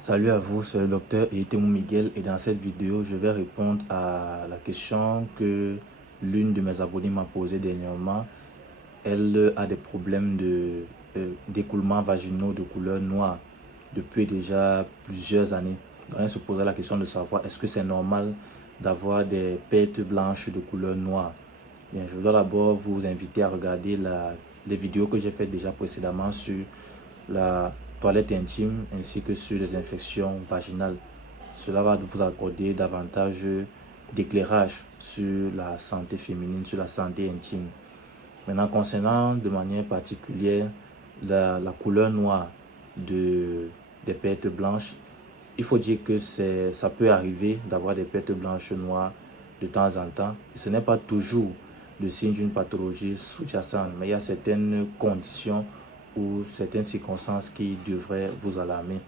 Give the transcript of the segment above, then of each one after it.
Salut à vous, c'est le docteur Eitemou Miguel et dans cette vidéo, je vais répondre à la question que l'une de mes abonnées m'a posée dernièrement. Elle a des problèmes d'écoulement vaginaux de couleur noire depuis déjà plusieurs années. Donc, elle se posait la question de savoir est-ce que c'est normal d'avoir des pertes blanches de couleur noire. Bien, je voudrais d'abord vous inviter à regarder les vidéos que j'ai faites déjà précédemment sur la toilette intime ainsi que sur les infections vaginales. Cela va vous accorder davantage d'éclairage sur la santé féminine, sur la santé intime. Maintenant, concernant de manière particulière la couleur noire des pertes blanches, il faut dire que ça peut arriver d'avoir des pertes blanches noires de temps en temps. Ce n'est pas toujours le signe d'une pathologie sous-jacente, mais il y a certaines conditions ou certaines circonstances qui devraient vous alarmer.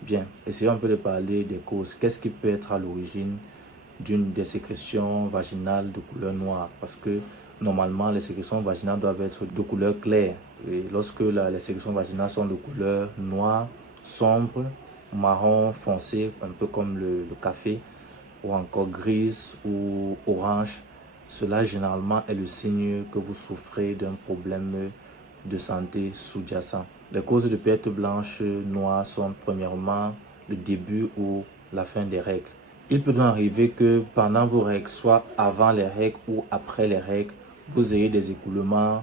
Bien, essayons un peu de parler des causes. Qu'est-ce qui peut être à l'origine des sécrétions vaginales de couleur noire? Parce que normalement, les sécrétions vaginales doivent être de couleur claire. Et lorsque les sécrétions vaginales sont de couleur noire, sombre, marron foncé, un peu comme le café, ou encore grise ou orange, cela généralement est le signe que vous souffrez d'un problème de santé sous-jacent. Les causes de pertes blanches noires sont premièrement le début ou la fin des règles. Il peut donc arriver que pendant vos règles, soit avant les règles ou après les règles, vous ayez des écoulements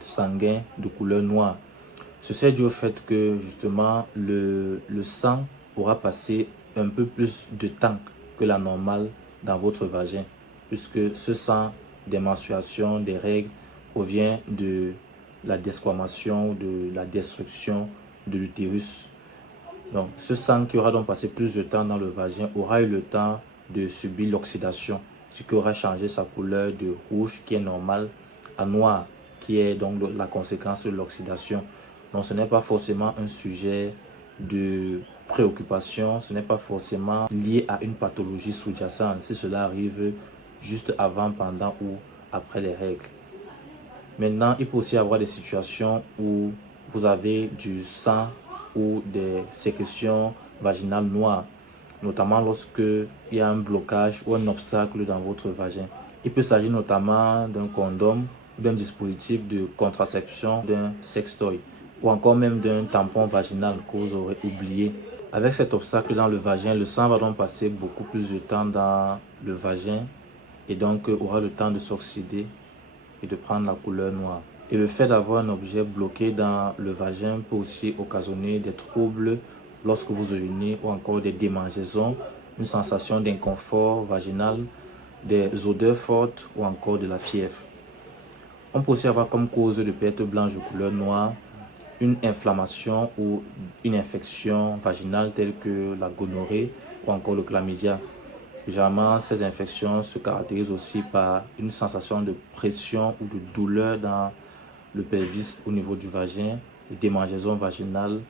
sanguins de couleur noire. Ceci est dû au fait que justement le sang pourra passer un peu plus de temps que la normale dans votre vagin, puisque ce sang des menstruations, des règles, provient de la desquamation, de la destruction de l'utérus. Donc, ce sang qui aura donc passé plus de temps dans le vagin aura eu le temps de subir l'oxydation, ce qui aura changé sa couleur de rouge, qui est normale, à noir, qui est donc la conséquence de l'oxydation. Donc, ce n'est pas forcément un sujet de préoccupation, ce n'est pas forcément lié à une pathologie sous-jacente, si cela arrive juste avant, pendant ou après les règles. Maintenant, il peut aussi y avoir des situations où vous avez du sang ou des sécrétions vaginales noires, notamment lorsque il y a un blocage ou un obstacle dans votre vagin. Il peut s'agir notamment d'un condom, d'un dispositif de contraception, d'un sextoy ou encore même d'un tampon vaginal que vous aurez oublié. Avec cet obstacle dans le vagin, le sang va donc passer beaucoup plus de temps dans le vagin et donc aura le temps de s'oxyder et de prendre la couleur noire. Et le fait d'avoir un objet bloqué dans le vagin peut aussi occasionner des troubles lorsque vous urinez ou encore des démangeaisons, une sensation d'inconfort vaginal, des odeurs fortes ou encore de la fièvre. On peut aussi avoir comme cause de perte blanche de couleur noire une inflammation ou une infection vaginale telle que la gonorrhée ou encore le chlamydia. Généralement, ces infections se caractérisent aussi par une sensation de pression ou de douleur dans le pelvis au niveau du vagin, des démangeaisons vaginales,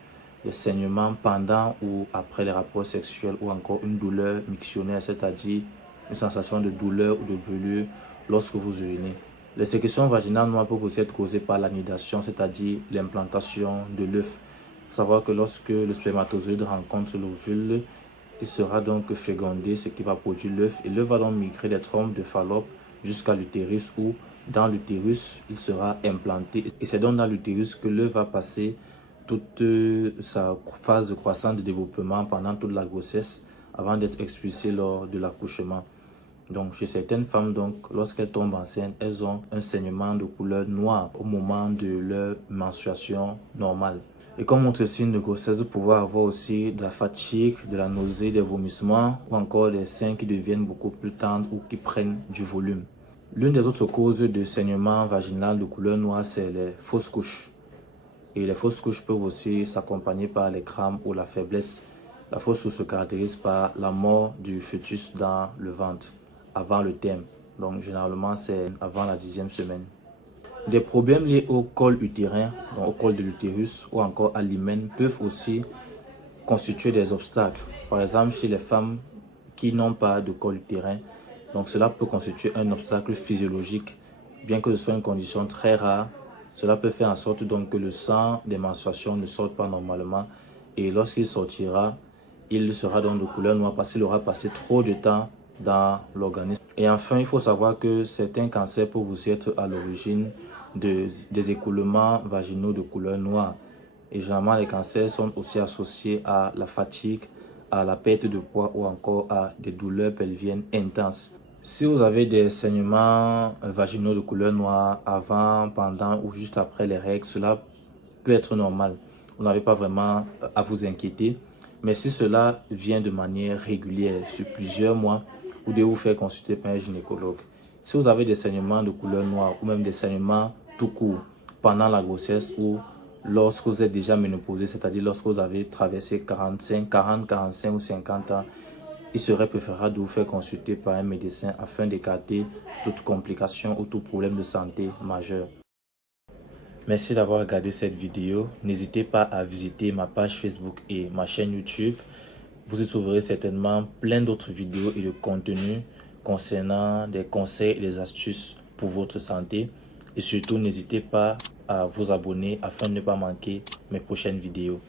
des saignements pendant ou après les rapports sexuels ou encore une douleur mictionnaire, c'est-à-dire une sensation de douleur ou de brûlure lorsque vous urinez. Les sécrétions vaginales noires peuvent aussi être causées par l'anidation, c'est-à-dire l'implantation de l'œuf. Il faut savoir que lorsque le spermatozoïde rencontre l'ovule, il sera donc fécondé, ce qui va produire l'œuf. Et l'œuf va donc migrer des trompes de Fallope jusqu'à l'utérus où, dans l'utérus, il sera implanté. Et c'est donc dans l'utérus que l'œuf va passer toute sa phase de croissance, de développement pendant toute la grossesse avant d'être expulsé lors de l'accouchement. Donc, chez certaines femmes, lorsqu'elles tombent enceintes, elles ont un saignement de couleur noire au moment de leur menstruation normale. Et comme autre signe de grossesse, vous pouvez avoir aussi de la fatigue, de la nausée, des vomissements ou encore des seins qui deviennent beaucoup plus tendres ou qui prennent du volume. L'une des autres causes de saignement vaginal de couleur noire, c'est les fausses couches. Et les fausses couches peuvent aussi s'accompagner par les crampes ou la faiblesse. La fausse couche se caractérise par la mort du fœtus dans le ventre avant le terme. Donc généralement c'est avant la 10e semaine. Des problèmes liés au col utérin, donc au col de l'utérus ou encore à l'hymen peuvent aussi constituer des obstacles. Par exemple chez les femmes qui n'ont pas de col utérin, donc cela peut constituer un obstacle physiologique. Bien que ce soit une condition très rare, cela peut faire en sorte donc que le sang des menstruations ne sorte pas normalement et lorsqu'il sortira, il sera donc de couleur noire parce qu'il aura passé trop de temps dans l'organisme. Et enfin, il faut savoir que certains cancers peuvent aussi être à l'origine des écoulements vaginaux de couleur noire. Et généralement, les cancers sont aussi associés à la fatigue, à la perte de poids ou encore à des douleurs pelviennes intenses. Si vous avez des saignements vaginaux de couleur noire avant, pendant ou juste après les règles, cela peut être normal. Vous n'avez pas vraiment à vous inquiéter. Mais si cela vient de manière régulière sur plusieurs mois, vous devez vous faire consulter par un gynécologue. Si vous avez des saignements de couleur noire ou même des saignements tout court pendant la grossesse ou lorsque vous êtes déjà ménopausé, c'est-à-dire lorsque vous avez traversé 40, 45 ou 50 ans, il serait préférable de vous faire consulter par un médecin afin d'écarter toute complication ou tout problème de santé majeur. Merci d'avoir regardé cette vidéo. N'hésitez pas à visiter ma page Facebook et ma chaîne YouTube. Vous y trouverez certainement plein d'autres vidéos et de contenus concernant des conseils et des astuces pour votre santé. Et surtout, n'hésitez pas à vous abonner afin de ne pas manquer mes prochaines vidéos.